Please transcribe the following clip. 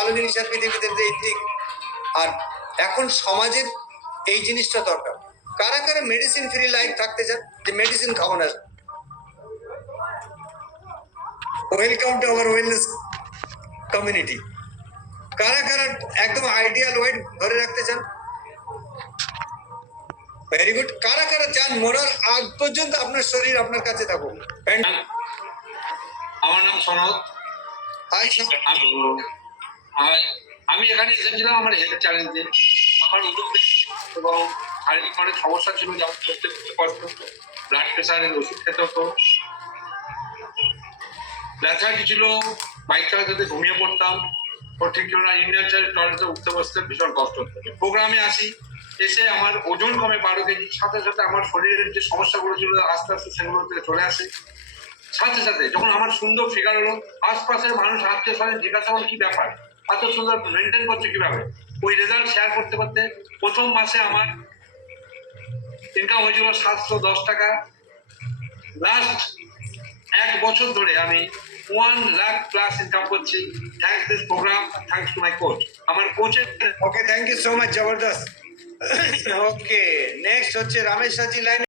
ভালো জিনিস আর পৃথিবীতে এই ঠিক। আর এখন সমাজের এই জিনিসটা দরকার। কারা কারা মেডিসিন ফ্রি লাইফ থাকতে চান, যে মেডিসিন খাবো না? Welcome to our wellness community. কারা কারা একদম আইডিয়াল ওয়েট ধরে রাখতে চান? Very good. কারা কারা চান মরার আগ পর্যন্ত আপনার শরীর আপনার কাছে থাকুক? আমার নাম সনদ। আমি এখানে এসেছিলাম আমার হেলথ চ্যালেঞ্জে। আমার ওজন এবং শারীরিক অনেক সমস্যা ছিল, যেমন করতে করতে কষ্ট, ব্লাড প্রেশারের ওষুধ খেতে হতো, ব্যথা ছিল, বাইক চালাতে ঘুমিয়ে পড়তাম, ও ঠিক ছিল না, ইন্ডিয়ান টয়লেটে উঠতে বসতে ভীষণ কষ্ট হতো। প্রোগ্রামে আসি, এসে আমার ওজন কমে 12 কেজি, সাথে সাথে আমার শরীরের যে সমস্যাগুলো ছিল আস্তে আস্তে সেগুলো থেকে চলে আসে। সাথে সাথে যখন আমার সুন্দর ফিগার হলো, আশপাশের মানুষ আত্মীয় স্বজন জিজ্ঞাসা করলো কি ব্যাপার, এত সুন্দর মেনটেন করছে কিভাবে। ওই রেজাল্ট শেয়ার করতে করতে প্রথম মাসে আমার ইনকাম হয়েছিল 710 টাকা। লাস্ট 1 বছর ধরে আমি 1 লাখ প্লাস ইনকাম করছি, thanks this program, thanks to my coach. আমার কোচের okay, thank you so much, জবরদস্ত। ওকে, নেক্সট হচ্ছে রামেশ সাজি লাইন।